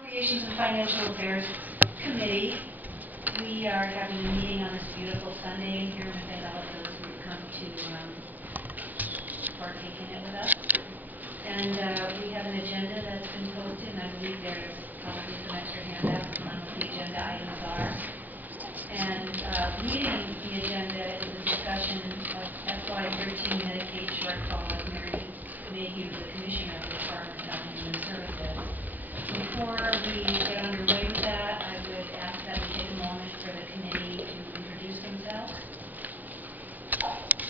Appropriations and Financial Affairs Committee. We are having a meeting on this beautiful Sunday in here. We thank all of those who have come to partake in it with us. And we have an agenda that's been posted, and I believe there's probably some extra handouts on what the agenda items are. And leading the agenda is a discussion of FY13 Medicaid shortfall with Mayhew, the Commissioner of the Department of Health and Human Services. Before we get underway with that, I would ask that we take a moment for the committee to introduce themselves.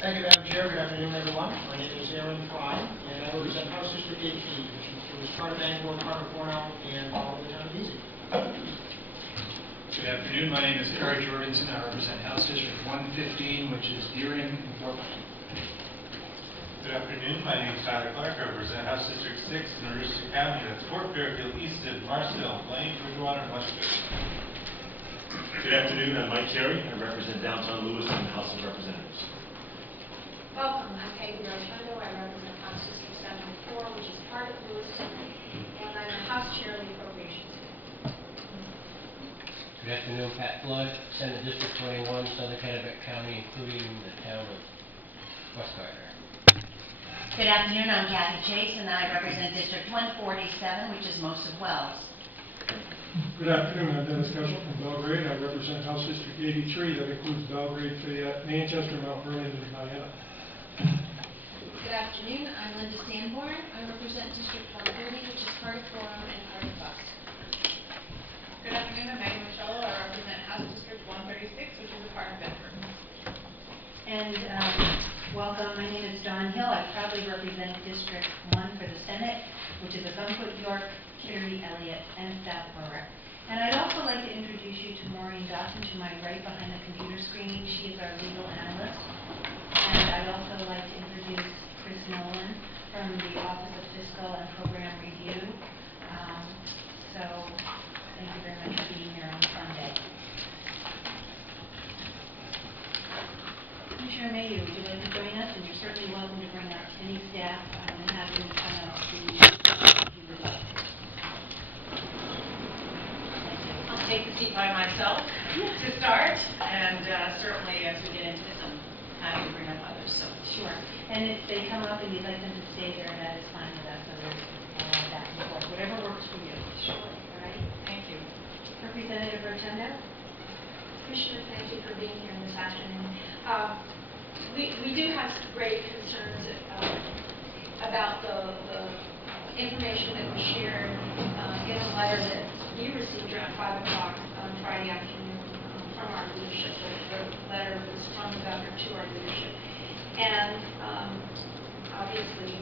Thank you, Madam Chair. Good afternoon, everyone. My name is Aaron Fry, and I represent House District 18, which includes part of Bangor, part of Cornell, and all of the town of Easy. Good afternoon. My name is Eric Jorgensen. I represent House District 115, which is Deering and Portland. Good afternoon. My name is Tyler Clark. I represent House District 6 in Aroostook County. That's Fort Fairfield, Easton, Marcel, Blaine, Bridgewater, and Westfield. Good afternoon. I'm Mike Carey. I represent downtown Lewiston House of Representatives. Welcome. I'm Peggy Rotundo. I represent House District 74, which is part of Lewiston, and I'm the House Chair of the Appropriations. Good afternoon, Pat Flood, Senate District 21, Southern Kennebec County, including the town of West Gardner. Good afternoon, I'm Kathy Chase, and I represent District 147, which is most of Wells. Good afternoon, I'm Dennis Kessel from Belgrade. I represent House District 83, that includes Belgrade, Fayette, Manchester, Mount Vernon, and Diana. Good afternoon, I'm Linda Sanborn. I represent District 130, which is part of Forum and part of Bucks. Good afternoon, I'm Megan Michello. I represent House District 136, which is a part of Bedford. And welcome. My name is Dawn Hill. I proudly represent District 1 for the Senate, which is Agunquit, York, Kittery, Elliott, and South Berwick. And I'd also like to introduce you to Maureen Dawson to my right behind the computer screen. She is our legal analyst. And I'd also like to introduce Chris Nolan from the Office of Fiscal and Program Review. So thank you very much for being here on Sunday. Commissioner Mayhew, would you like to join us? And you're certainly welcome to bring up any staff and have them come up to you if you would like. I'll take the seat by myself to start, and certainly as we get into this, I'm happy to bring up others. So Sure. And if they come up and you'd like them to stay there, that is fine with us. So there's back and forth, whatever works for you. Sure. All right. Thank you. Representative Rotundo. Commissioner, thank you for being here this afternoon. We do have some great concerns about the information that was shared in a letter that you received around 5 o'clock on Friday afternoon from our leadership. The letter was from the governor to our leadership. And obviously,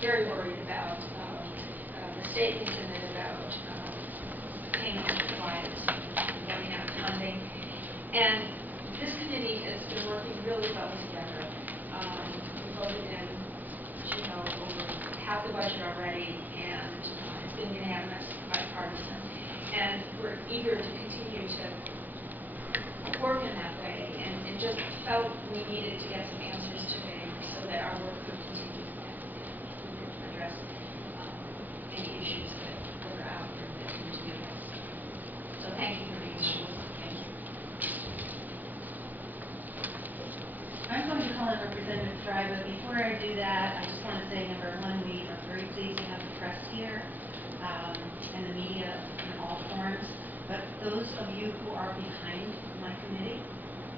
very worried about the statements in it about payment compliance and running out of funding. And this committee has been working really well together. We voted in, as you know, over half the budget already, and it's been unanimous, bipartisan. And we're eager to continue to work in that way, and just felt we needed to get some answers today so that our work could continue and we could address any issues that were out there that need to be addressed. So thank you for being here. Thank you. I'm going to call on Representative Fry, but before I do that, I just want to say, number one, we are very pleased to have the press here and the media in all forms. But those of you who are behind my committee,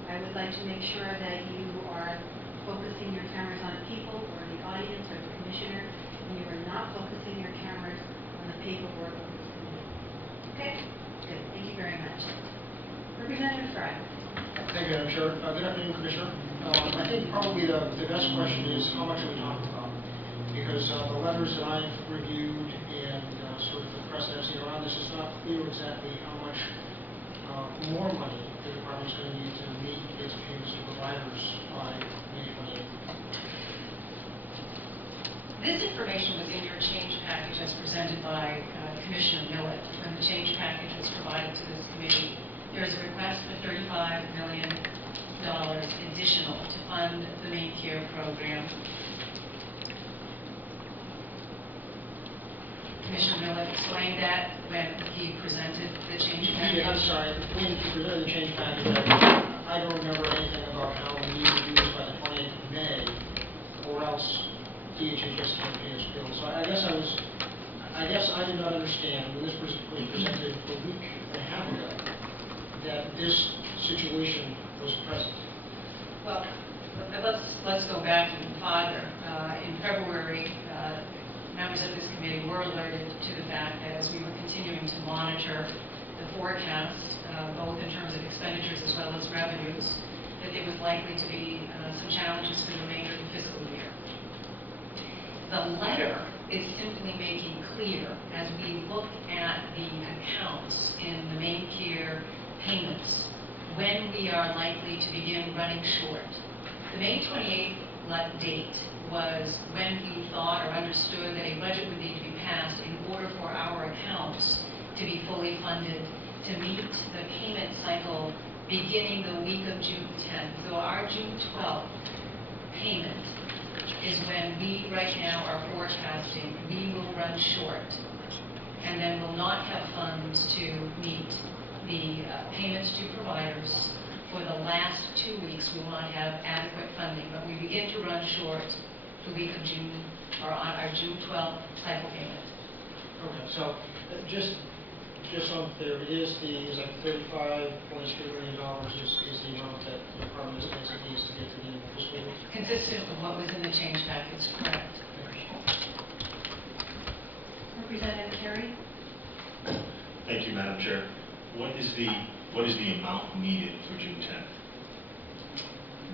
I would like to make sure that you are focusing your cameras on people or the audience or the commissioner, and you are not focusing your cameras on the paperwork of this committee. Okay? Good. Thank you very much. Representative Fry. Thank you, Madam Chair. Good afternoon, Commissioner. I think probably the best question is how much are we talking about? Because the letters that I've reviewed and sort of the press that I've seen around this, it's not clear exactly how much more money the department's going to need to meet its payments to providers by May 28th. This information was in your change package as presented by Commissioner Millett when the change package was provided to this committee. There's a request for $35 million additional to fund the Main Care program. Commissioner Millett explained that when he presented the change package. I'm sorry, when you presented the change package, I don't remember anything about how we need to do this by the 28th of May, or else DHHS can't pay its bill. So I guess I did not understand when this was presented a week and a half ago that this situation was present. Well, let's go back even farther. In February, members of this committee were alerted to the fact that as we were continuing to monitor the forecast, both in terms of expenditures as well as revenues, that there was likely to be some challenges for the remainder of the fiscal year. The letter is simply making clear, as we look at the accounts in the main care payments, when we are likely to begin running short. The May 28th date was when we thought or understood that a budget would need to be passed in order for our accounts to be fully funded to meet the payment cycle beginning the week of June 10th. So our June 12th payment is when we right now are forecasting we will run short and then will not have funds to meet the payments to providers. For the last 2 weeks, we will not have adequate funding, but we begin to run short the week of June, or on our June 12th cycle payment. Okay, so just so I'm clear, it is like $35.3 million is the amount that the Department of State needs to get to the end of the fiscal year? Consistent with what was in the change package, correct. Representative Carey? Thank you, Madam Chair. What is the amount needed for June 10th?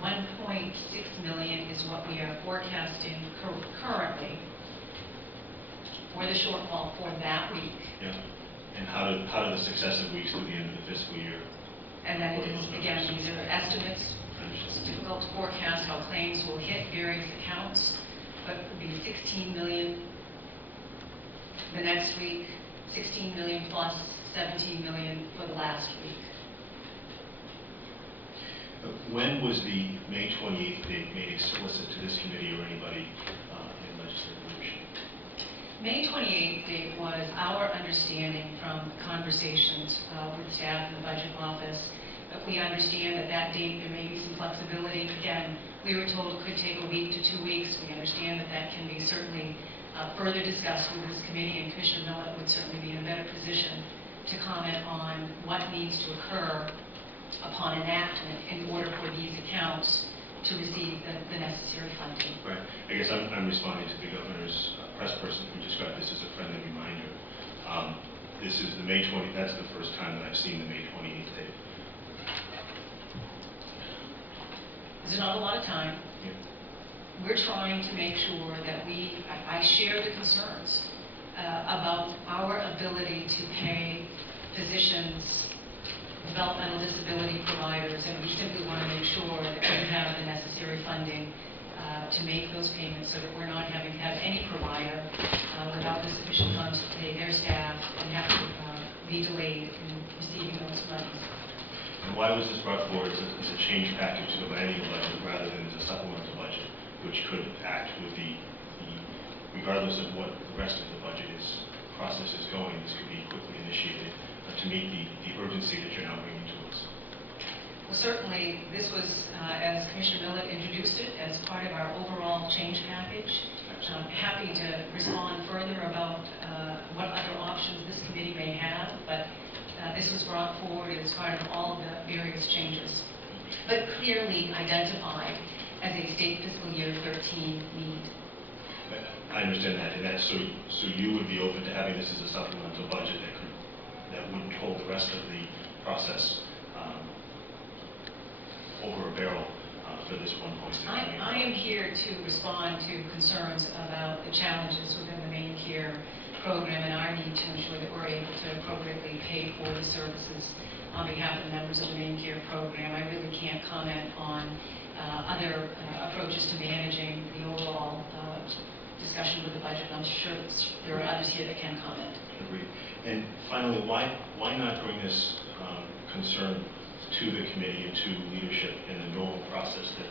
1.6 million is what we are forecasting currently for the shortfall for that week. Yeah. And how do the successive weeks through the end of the fiscal year? And then it is, again, these are estimates. It's difficult to forecast how claims will hit various accounts, but it would be 16 million the next week, 16 million plus 17 million for the last week. When was the May 28th date made explicit to this committee or anybody in legislative leadership? May 28th date was our understanding from conversations with staff in the budget office. But we understand that that date there may be some flexibility. Again, we were told it could take a week to 2 weeks. We understand that that can be certainly further discussed with this committee, and Commissioner Millett would certainly be in a better position to comment on what needs to occur upon enactment in order for these accounts to receive the necessary funding. Right. I guess I'm responding to the governor's press person who described this as a friendly reminder. This is the May 20th. That's the first time that I've seen the May 28th date. There's not a lot of time. Yeah. We're trying to make sure that I share the concerns about our ability to pay physicians, developmental disability providers, and we simply want to make sure that we have the necessary funding to make those payments so that we're not having to have any provider without the sufficient funds to pay their staff and have to be delayed in receiving those funds. And why was this brought forward as a change package to the annual budget rather than as a supplemental budget, which could act with regardless of what the rest of the budget process is going, this could be quickly initiated to meet the urgency that you're now bringing to us? Well, certainly, this was, as Commissioner Millett introduced it, as part of our overall change package. I'm happy to respond further about what other options this committee may have, but this was brought forward as part of all of the various changes, but clearly identified as a state fiscal year 13 need. I understand that, and so you would be open to having this as a supplemental budget that wouldn't hold the rest of the process over a barrel for this 1.6 million. I am here to respond to concerns about the challenges within the main care program and our need to ensure that we're able to appropriately pay for the services on behalf of the members of the main care program. I really can't comment on other approaches to managing the overall discussion with the budget. I'm sure that there are others here that can comment. Agreed. And finally, why not bring this concern to the committee and to leadership in the normal process that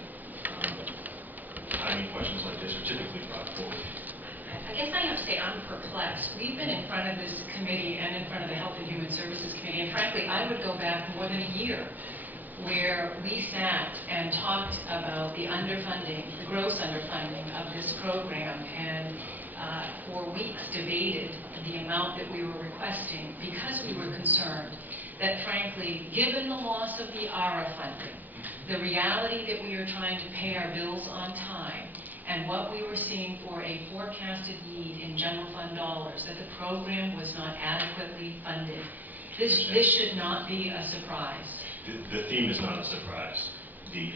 timing questions like this are typically brought forward? I guess I have to say I'm perplexed. We've been in front of this committee and in front of the Health and Human Services Committee, and frankly, I would go back more than a year, where we sat and talked about the underfunding, the gross underfunding of this program, and for weeks debated the amount that we were requesting because we were concerned that, frankly, given the loss of the ARA funding, the reality that we are trying to pay our bills on time, and what we were seeing for a forecasted need in general fund dollars, that the program was not adequately funded. This should not be a surprise. The theme is not a surprise. The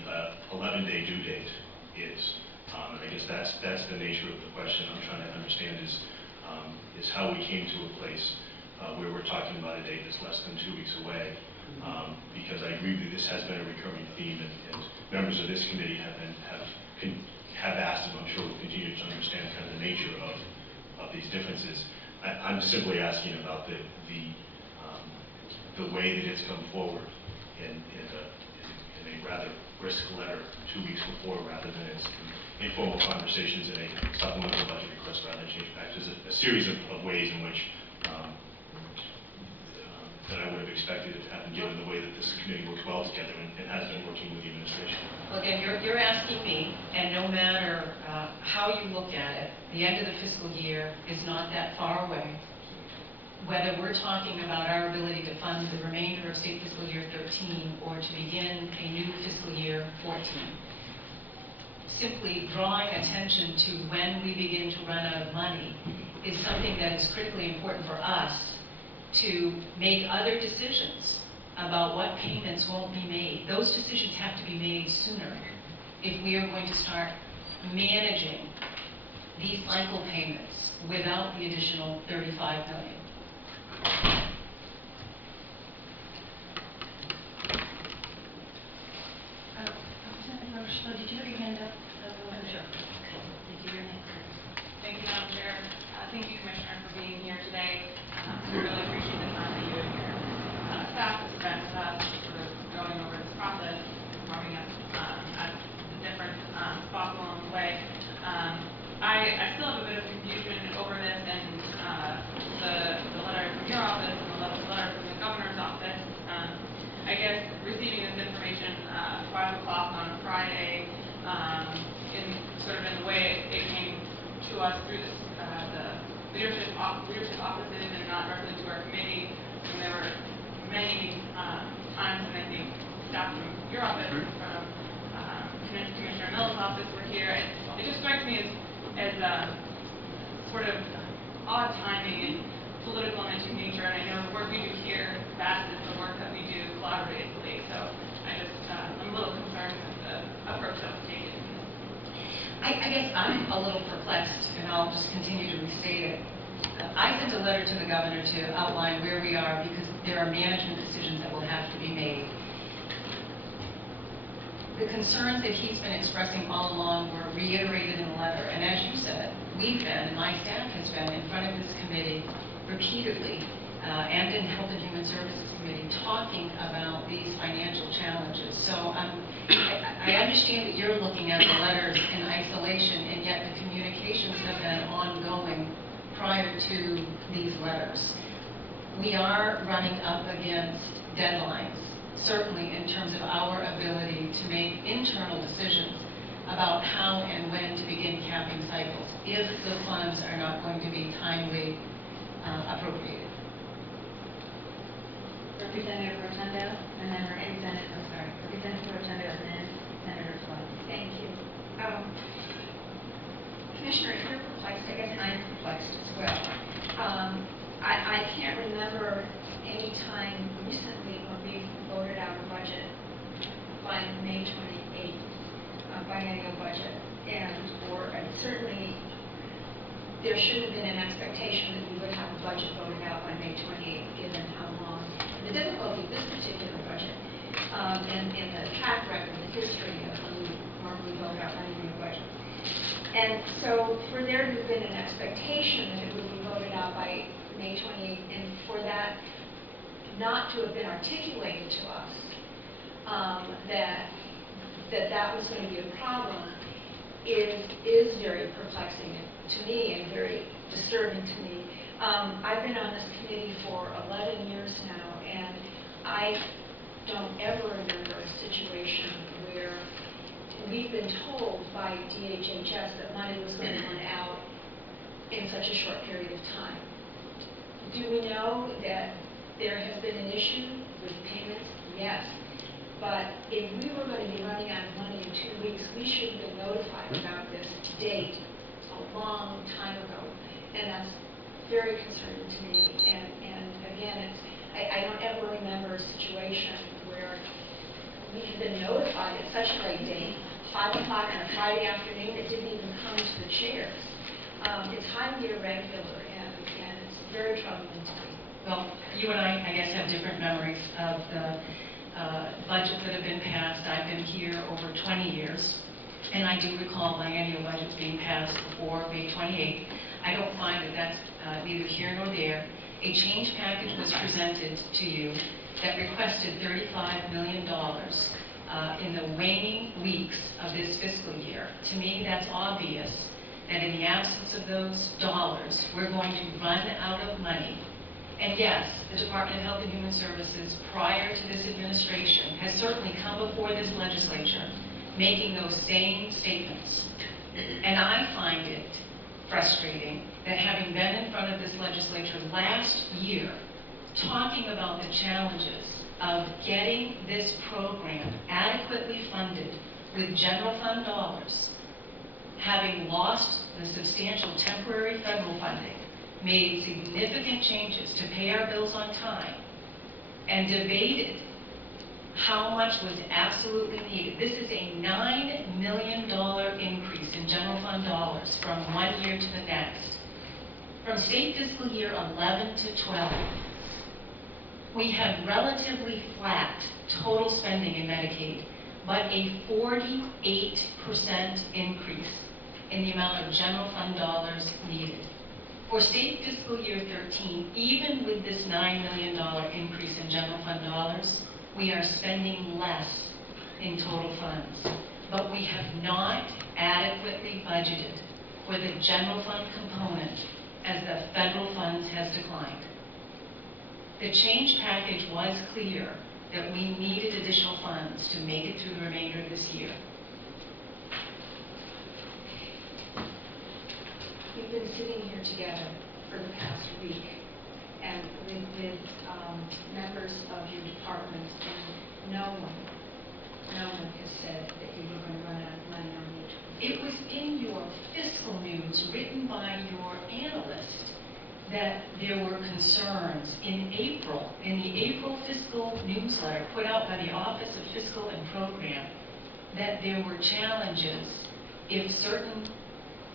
11-day due date is. And I guess that's the nature of the question I'm trying to understand is how we came to a place where we're talking about a date that's less than 2 weeks away. Because I agree that this has been a recurring theme, and members of this committee have asked, and I'm sure will continue to understand kind of the nature of these differences. I'm simply asking about the way that it's come forward in a rather brisk letter 2 weeks before, rather than its informal conversations in a supplemental budget request rather than change packages. A series of ways in which that I would have expected it to happen, given the way that this committee works well together and has been working with the administration. Well, again, you're asking me, and no matter how you look at it, the end of the fiscal year is not that far away. Whether we're talking about our ability to fund the remainder of state fiscal year 13 or to begin a new fiscal year 14. Simply drawing attention to when we begin to run out of money is something that is critically important for us to make other decisions about what payments won't be made. Those decisions have to be made sooner if we are going to start managing these cycle payments without the additional $35 million. Did you have your hand up? Sure. Thank you. Your name. Thank you, Madam Chair. Thank you, Commissioner, for being here today. We really appreciate the time that you and your staff have spent with us for going over this process, informing us at the different spots along the way. I still have a bit of confusion over this and the letter from your office and the letter from the governor's office. I guess receiving this information 5 o'clock on a Friday, in the way it came to us through this, the leadership offices and not directly to our committee. And there were many times when I think staff from your office, from Commissioner Millett's office were here. It just strikes me as sort of odd timing and political in nature, and I know the work we do here vastly the work that we do collaboratively. So I'm a little concerned with the approach that was taken. I guess I'm a little perplexed, and I'll just continue to restate it. I sent a letter to the governor to outline where we are because there are management decisions that will have to be made. The concerns that he's been expressing all along were reiterated in the letter, and as you said, we've been, and my staff has been, in front of this committee repeatedly, and in Health and Human Services Committee, talking about these financial challenges. So I understand that you're looking at the letters in isolation, and yet the communications have been ongoing prior to these letters. We are running up against deadlines, certainly in terms of our ability to make internal decisions about how and when to begin capping cycles if the funds are not going to be timely appropriated. Representative Rotundo, and then Representative Rotundo, and then Senator Sawin. Thank you. Commissioner, if you're perplexed, I guess I'm perplexed as well. I can't remember any time recently when we voted out a budget by May 28th, biennial budget, and certainly there should have been an expectation that we would have a budget voted out by May 28th, given how long. The difficulty of this particular budget, and the track record, the history of when we normally vote out biennial budget. And so for there to have been an expectation that it would be voted out by May 28th, and for that not to have been articulated to us, that was going to be a problem, is very perplexing to me and very disturbing to me. I've been on this committee for 11 years now, and I don't ever remember a situation where we've been told by DHHS that money was going to run out in such a short period of time. Do we know that there has been an issue with payments? Yes. But if we were going to be running out of money in 2 weeks, we should have been notified about this date a long time ago. And that's very concerning to me. And again, I don't ever remember a situation where we have been notified at such a late date, 5 o'clock on a Friday afternoon, it didn't even come to the chairs. It's highly irregular, and it's very troubling to me. Well, you and I guess, have different memories of the budgets that have been passed. I've been here over 20 years, and I do recall biennial budgets being passed before May 28th. I don't find that that's neither here nor there. A change package was presented to you that requested $35 million in the waning weeks of this fiscal year. To me, that's obvious that in the absence of those dollars, we're going to run out of money. And yes, the Department of Health and Human Services, prior to this administration, has certainly come before this legislature making those same statements. And I find it frustrating that, having been in front of this legislature last year talking about the challenges of getting this program adequately funded with general fund dollars, having lost the substantial temporary federal funding, made significant changes to pay our bills on time, and debated how much was absolutely needed. This is a $9 million increase in general fund dollars from one year to the next. From state fiscal year 11 to 12, we have relatively flat total spending in Medicaid, but a 48% increase in the amount of general fund dollars needed. For state fiscal year 13, even with this $9 million increase in general fund dollars, we are spending less in total funds. But we have not adequately budgeted for the general fund component as the federal funds has declined. The change package was clear that we needed additional funds to make it through the remainder of this year. We've been sitting here together for the past week, and with members of your departments, and no one has said that you were going to run out of money on the 20th. It was in your fiscal news written by your analyst that there were concerns in April, in the April fiscal newsletter put out by the Office of Fiscal and Program, that there were challenges if certain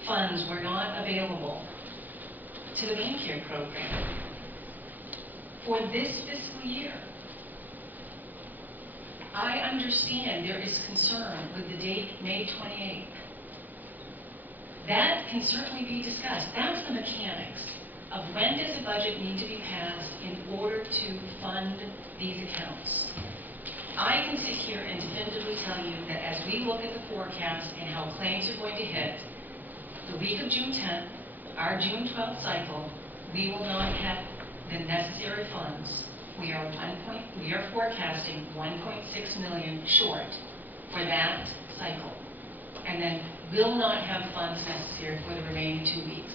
funds were not available to the Medicare program for this fiscal year. I understand there is concern with the date May 28th. That can certainly be discussed. That's the mechanics of when does a budget need to be passed in order to fund these accounts. I can sit here and definitively tell you that as we look at the forecast and how claims are going to hit, the week of June 10th, our June 12th cycle, we will not have the necessary funds. We are forecasting 1.6 million short for that cycle, and then will not have funds necessary for the remaining 2 weeks.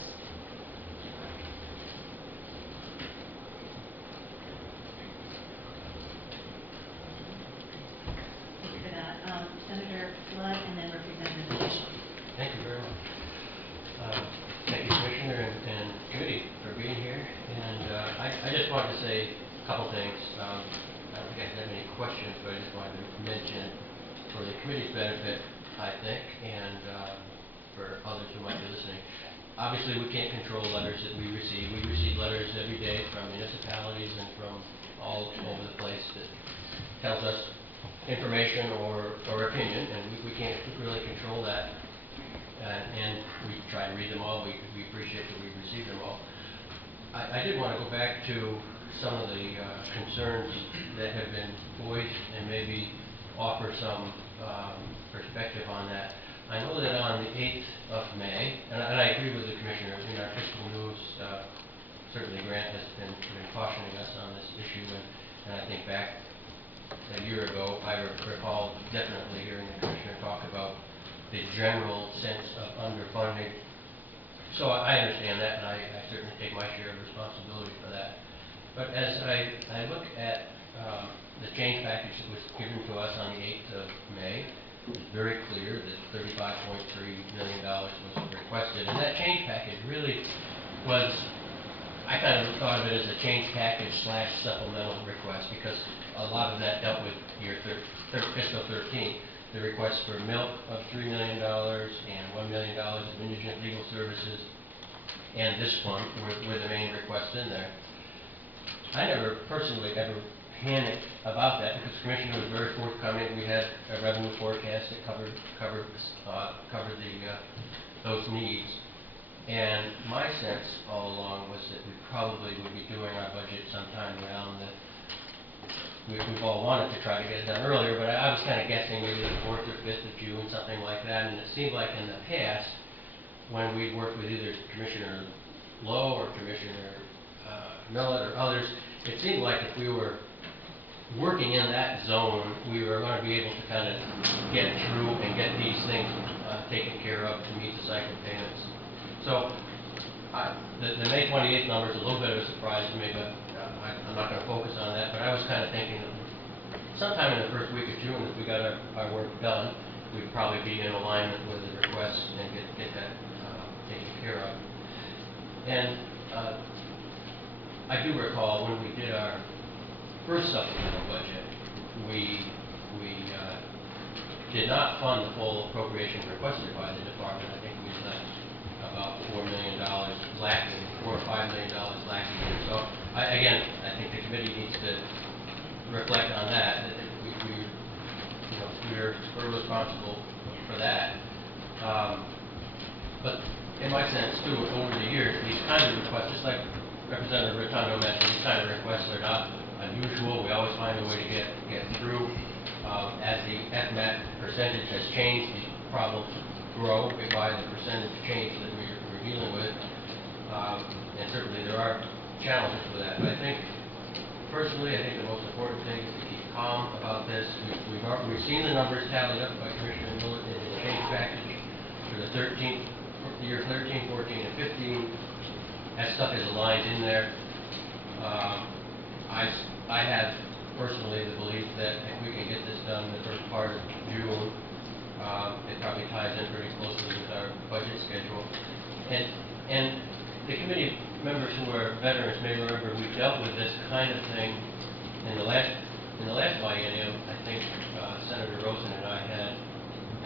Thank you for that. Senator Flood, and then Representative Bishop. Thank you very much. Thank you, Commissioner and Committee, for being here. And I just wanted to say a couple things. I don't think I have any questions, but I just wanted to mention for the committee's benefit, I think, and for others who might be listening. Obviously, we can't control letters that we receive. We receive letters every day from municipalities and from all over the place that tells us information or opinion, and we can't really control that. And we try to read them all. We appreciate that we receive them all. I did want to go back to some of the concerns that have been voiced and maybe offer some perspective on that. I know that on the 8th of May, and I agree with the Commissioner, in our fiscal news, certainly Grant has been cautioning us on this issue, and I think back a year ago, I recall definitely hearing the Commissioner talk about the general sense of underfunding. So I understand that, and I certainly take my share of responsibility for that. But as I look at the change package that was given to us on the 8th of May, it was very clear that $35.3 million was requested. And that change package really was, I kind of thought of it as a change package / supplemental request, because a lot of that dealt with year fiscal 13. The request for milk of $3 million and $1 million of indigent legal services, and this one were the main requests in there. I never personally ever panicked about that, because the Commissioner was very forthcoming. We had a revenue forecast that covered those needs. And my sense all along was that we probably would be doing our budget sometime around the, we've all wanted to try to get it done earlier, but I was kind of guessing maybe the 4th or 5th of June, something like that. And it seemed like in the past, when we'd worked with either Commissioner Lowe or Commissioner Millett or others, it seemed like if we were working in that zone, we were going to be able to kind of get through and get these things taken care of to meet the cycle payments. So the May 28th number is a little bit of a surprise to me, but I'm not going to focus on that. But I was kind of thinking that sometime in the first week of June, if we got our work done, we'd probably be in alignment with the request and get that taken care of. And I do recall when we did our first supplemental budget, we did not fund the full appropriation requested by the department. I think we left about $4 million lacking, $4 or $5 million lacking. So I think the committee needs to reflect on that. That we're responsible for that. But in my sense, too, over the years, these kind of requests, just like Representative Rotundo mentioned, these kind of requests are not unusual. We always find a way to get through. As the FMAT percentage has changed, these problems grow by the percentage change that we're dealing with. And certainly there are challenges with that. But I think, personally, the most important thing is to keep calm about this. We've seen the numbers tallied up by Commissioner Millett in the change package for the year 13, 14, and 15. That stuff is aligned in there. I have personally the belief that if we can get this done in the first part of June, it probably ties in pretty closely with our budget schedule. And the committee members who are veterans may remember we dealt with this kind of thing in the last biennium. I think Senator Rosen and I had,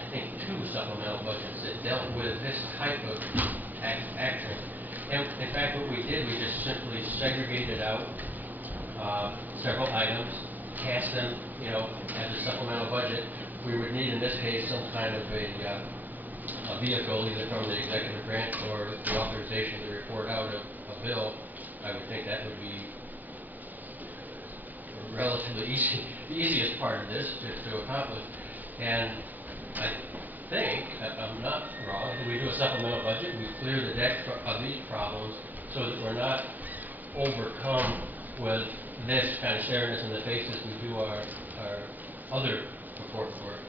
2 supplemental budgets that dealt with this type of action. And in fact, what we did, we just simply segregated out several items, cast them, as a supplemental budget. We would need, in this case, some kind of a vehicle, either from the executive branch or the authorization to report out a bill. I would think that would be relatively easy, the easiest part of this to accomplish. And I think, if I'm not wrong, if we do a supplemental budget, we clear the deck of these problems so that we're not overcome with this kind of staring us in the face as we do our other report work.